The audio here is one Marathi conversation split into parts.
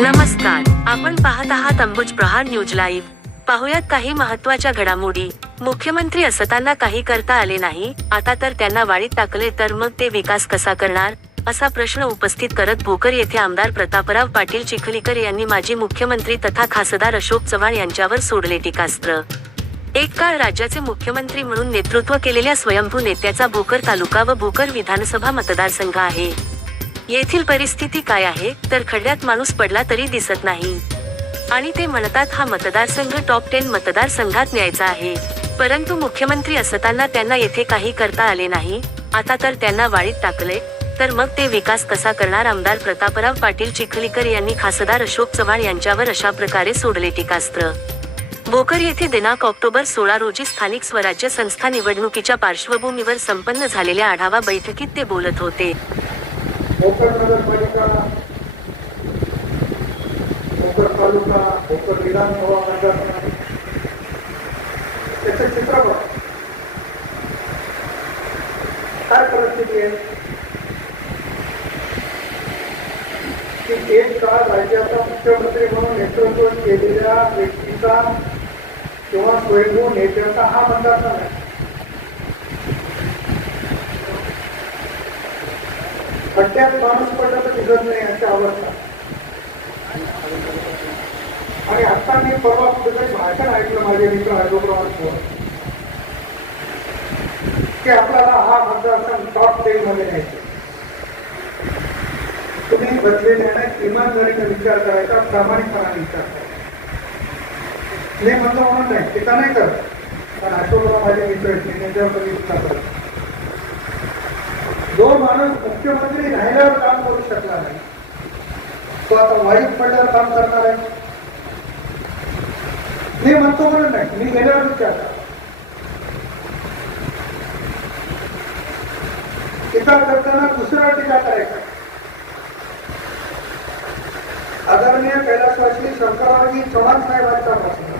नमस्कार आपण पाहत आहात अंबुज प्रहार न्यूज लाईव्ह. पाहुयात काही महत्त्वाच्या घडामोडी. मुख्यमंत्री असताना काही करता आले नाही आता तर त्यांना वाळीत टाकले तर मग ते विकास कसा करणार? असा प्रश्न उपस्थित करत भोकर येथे आमदार प्रतापराव पाटील चिखलीकर यांनी माजी मुख्यमंत्री तथा खासदार अशोक चव्हाण यांच्यावर सोडले टीकास्त्र. एक काळ राज्याचे मुख्यमंत्री म्हणून नेतृत्व केलेल्या स्वयंभू नेत्याचा भोकर तालुका व भोकर विधानसभा मतदारसंघ आहे. येथील परिस्थिती काय आहे? तर खड्ड्यात माणूस पडला तरी दिसत नाही. आणि ते म्हणतात हा मतदारसंघ टॉप टेन मतदारसंघात न्यायचा आहे. परंतु मुख्यमंत्री असताना त्यांना येथे काही करता आले नाही. आता तर त्यांना वाळीत टाकले. तर मग ते विकास कसा करणार? आमदार प्रतापराव पाटील चिखलीकर यांनी खासदार अशोक चव्हाण यांच्यावर अशा प्रकारे सोडले टीकास्त्र. भोकर येथे दिनांक ऑक्टोबर सोळा रोजी स्थानिक स्वराज्य संस्था निवडणुकीच्या पार्श्वभूमीवर संपन्न झालेल्या आढावा बैठकीत ते बोलत होते. कोकण नगरपालिका कोकण तालुका कोकण विधानसभा मंडळ त्याचं चित्र बघ. काय परिस्थिती आहे? की एक काळ राज्याचा मुख्यमंत्री म्हणून नेतृत्व केलेल्या व्यक्तीचा किंवा स्वयंभू नेत्याचा हा मतदारसंघ आहे. पण त्यात माणूस पडला तर दिसत नाही अशी अवस्था. आणि आता मी परवा कुठेतरी भाषण ऐकलं माझे मित्र अशोकराव की आपल्याला हा मतदारसंघ टॉप टेन मध्ये न्यायचा तुम्ही बदलेल्याने इमानदारीने विचार करायचा प्रामाणिकपणाने विचार करायचा. मी म्हणतो म्हणून नाही टीका नाही करत. पण अशोकराव माझे मित्र आहेत त्यांच्यावर कधी टीका करत जो माणूस मुख्यमंत्री राहिल्यावर काम करू शकला नाही तो आता वाईट पडल्यावर काम करणार आहे. मी म्हणतो म्हणून नाही मी गेल्यावर विचारतो. टीका करताना दुसरा टीका करायचा. आदरणीय कैलासवासी शंकररावजी चव्हाण साहेबांचा प्रश्न.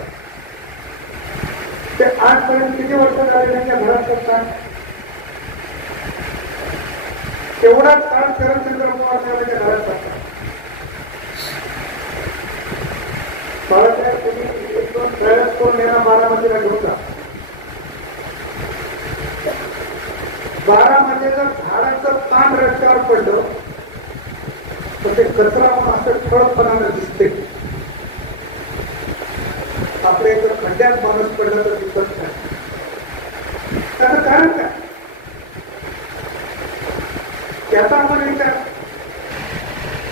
ते आजपर्यंत किती वर्ष झाले त्यांच्या घरात शकतात तेवढाच काळ शरदचंद्र पवार साहेबांच्या घरात बसला बाळासाहेब तुम्ही एक दोन प्रयास करून येणार बारामतीला घेऊन जा. बारामध्ये जर झाडाचं ताण रस्त्यावर पडलं तर ते कचरा म्हणून असं ठळकपणानं दिसते आपल्या इथं खड्ड्यात माणूस पडला तर दिसत नाही. त्याचं कारण काय? त्याचा आपण विचार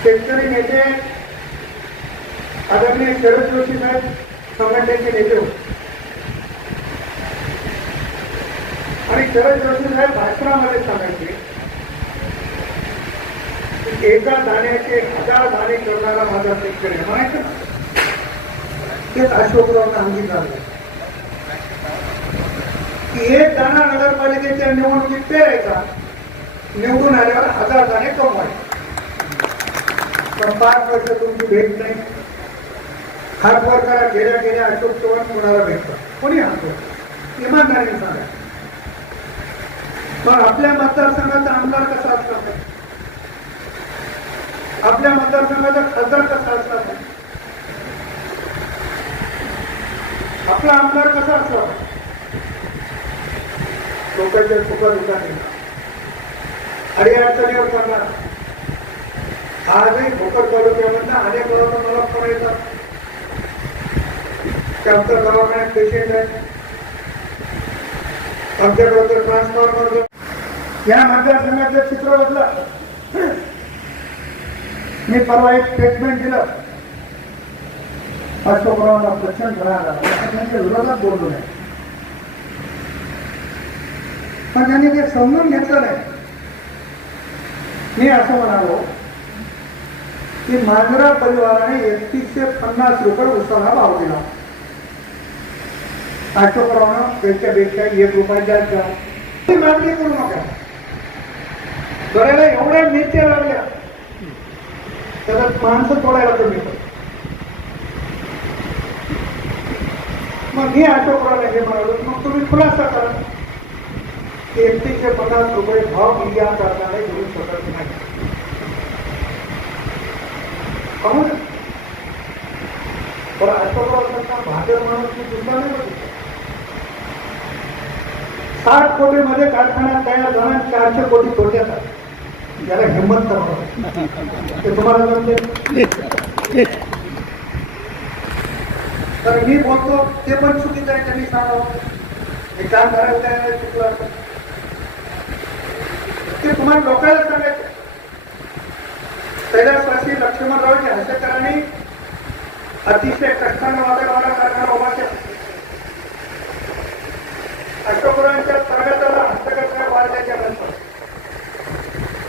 शेतकरी नेते आदरणीय शरद जोशी साहेब संघटनेचे नेते होते. आणि शरद जोशी साहेब भाषणामध्ये सांगायचे एका धान्याचे हजार धाने करणारा माझा शेतकरी म्हणायचं तेच अशोकरावांना अंगीकार की एक दाणा नगरपालिकेच्या निवडणुकीत पेरायचा निवडून आल्यावर हजार दाणे कमवायचे. पण पाच वर्ष तुमची भेट नाही. हात वर करा गेल्या गेल्या अशोक चव्हाण कोणाला भेटतो कोणी हात इमानदारीने सांगा. पण आपल्या मतदारसंघाचा आमदार कसा असला पाहिजे आपल्या मतदारसंघाचा खासदार कसा असला पाहिजे आपला आमदार कसा असला पाहिजे लोकांच्या सुखा दुखाने अडी अडचणीवर करणार आजही भोकर तालुक्यामधनं अनेक लोक मला फोन येतात. की आमच्या दवाखान्यात पेशंट आहे आमच्याकडे ट्रान्सफॉर्मर या मतदारसंघाचं चित्र बदलं मी परवा एक स्टेटमेंट दिलं. अशोकरावांना प्रचंड राग आला. त्यांच्या विरोधात बोललो नाही. पण त्यांनी ते समजून घेतलं नाही. मी असं म्हणालो की मांजरा परिवाराने एकतीसशे पन्नास रुपये उसाला भाव दिला. अशोकरावनं त्याच्यापेक्षा एक रुपये जास्त. ती मागणी करू नका. करायला एवढ्या मिरच्या लागल्या. त्याला माणसं तोडायला कमी मग मी अशोकरावला हे म्हणालो मग तुम्ही खुलासा करा. तेहतीसशे पन्नास रुपये भाव मी या कारणाने घेऊ शकत नाही. पाहू ना. माणूस भाजप माणूस की दुसरा नाही साठ कोटी मध्ये कारखाना तयार झाला चारशे कोटी तोट्यात ज्याला हिंमत करावं ते तुम्हाला जमते? तर मी बोलतो ते पण चुकीचं आहे त्यांनी सांगावं. हे काम करायचं आहे चुकलं लक्ष्मण लोकांना सांगायचं कैलासवासी लक्ष्मणरावजी हसेकरांनी अतिशय कष्टाने वादळवाडा कारखाना उभा केला. अशोकरांच्या प्रगताला हस्तकर्ता वाढल्याच्या नंतर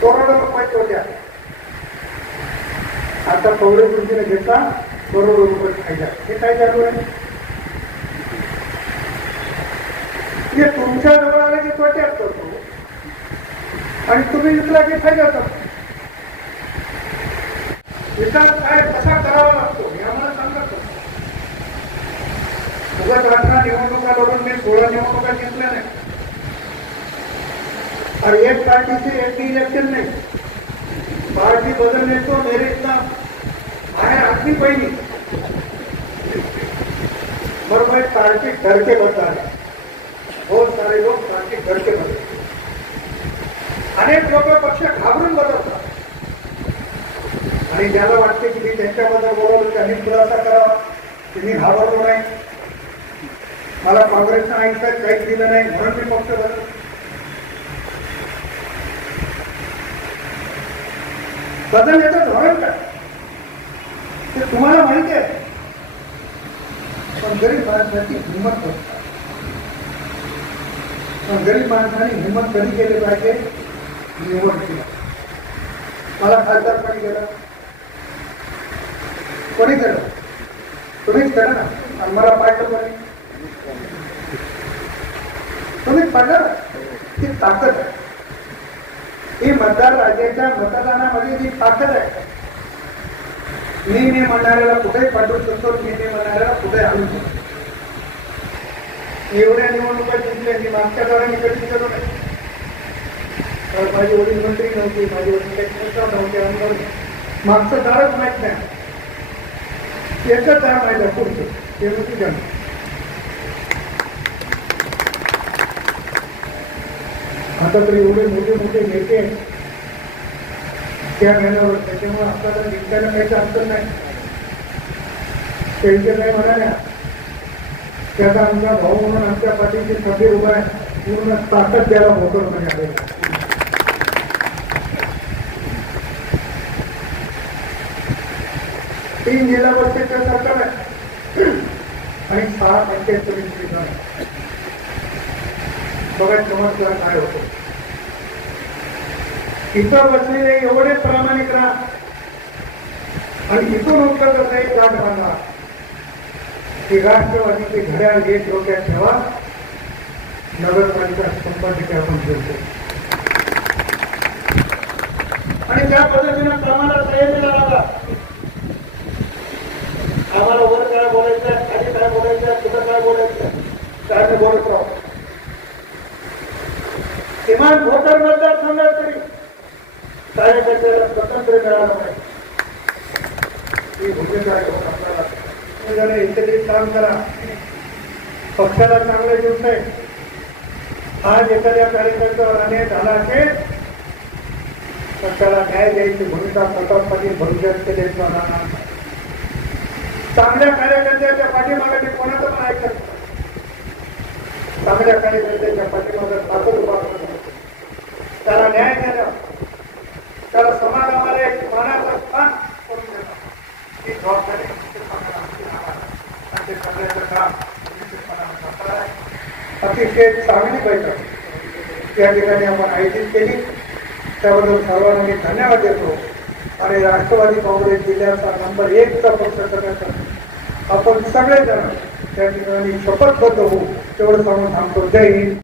करोडो रुपये होत्या आता कवडे गुरुजीने घेतला करोडो रुपये खायला. हे काय चालू आहे? हे तुमच्या जवळ आले की तोट्यात करतो? आणि तुम्ही विकला की फायदा करतो विकास काय कसा करावा लागतो हे आम्हाला सांगत उगाच अठरा निवडणुका लढून मी सोळा निवडणुका जिंकल्या नाही. और एक पार्टीचे एक भी इलेक्शन नाही. पार्टी बदलने तो मेरे इतना बाहर आदमी कोई नहीं और मैं पार्टी डर के बता बहुत हो सारे लोग पार्टी डर के बदलते अनेक लोक पक्ष घाबरून बदलतात आणि ज्याला वाटते की मी त्यांच्याबद्दल बोलवलं त्यांनी खुलासा करावा. त्यांनी घाबरलो नाही. मला काँग्रेसनं आयुष्यात काहीच दिलं नाही म्हणून मी पक्ष बदल बदलण्याचं धोरण काय? ते तुम्हाला माहिती आहे. पण गरीब माणसाची हिंमत नसते पण गरीब माणसाने हिंमत कधी केली पाहिजे? निवड केला मला खासदार कोणी केलं? कोणी केलं? तुम्हीच केलं ना? आणि मला पाहिलं कोणी? तुम्हीच पाहिलं ना? ती ताकद आहे. ही मतदार राजाच्या मतदानामध्ये जी ताकद आहे. मी मी म्हणणाऱ्याला कुठेही पाठवू शकतो मी मी म्हणणाऱ्याला कुठे आणू शकतो. एवढ्या निवडणुका जिंकल्या मी मागच्या काळाने कधी गेलो नाही तर माझी वडील मंत्री नव्हती माझी वडील काही नव्हते मागचं कारण माहीत नाही. एकच दार माहिती आहे पुढचं. ते नव्हती जण आता तर एवढे मोठे मोठे नेते त्या महिन्यावर त्याच्यामुळे आपल्याला जिंकायला काहीच अडचण नाही. त्यांच्या काय म्हणाल्या त्याचा आमचा भाऊ म्हणून आमच्या पाठीचे सगळे उभा आहे. पूर्ण ताकद द्यायला मोटर म्हणजे आलेला तीन जिल्हा परिषदचं सरकार आहे. आणि सहा पंचायत समिती विधान आहे. बघा चमत्कार काय होतो. इथं बसलेले एवढे प्रामाणिक राहा. आणि इथून उत्तर कसं एक वाट बांधा की राष्ट्रवादीचे घड्याळ एक डोक्यात ठेवा. नगरपालिका शंभर आपण ठेवतो आणि त्या पद्धतीनं कामाला तयारी लागा आम्हाला वर काय बोलायचं खाली काय बोलायचं कुठं काय बोलायचं. काय मी बोलत. राहू किमान भोकर मतदारसंघात तरी कार्यकर्त्याला स्वतंत्र मिळालं नाही. ही भूमिका आहे आपल्याला तुम्ही जरा एकत्रित काम करा. पक्षाला चांगले दिवस आहे आज एखाद्या कार्यकर्त्यावर अन्याय झाला असेल पक्षाला न्याय द्यायची भूमिका प्रताप पाटील भविष्यात केल्याचं जाणार नाही. चांगल्या कार्यकर्त्याच्या पाठीमागे मी कोणाचं पण ऐकत नाही. चांगल्या कार्यकर्त्याच्या पाठीमागे ताकद उभा त्याला न्याय देणं त्याला समाजामध्ये एक मानाचा स्थान करून देणं ही जबाबदारी ते सगळ्याचं काम अतिशय चांगली बैठक या ठिकाणी आपण आयोजित केली. त्याबद्दल सर्वांना मी धन्यवाद देतो. आणि राष्ट्रवादी काँग्रेस जिल्ह्याचा नंबर एकचा पक्ष करण्यासाठी आपण सगळेजण त्या ठिकाणी शपथबद्ध होऊ तेवढं सांगून थांबतो. जय हिंद.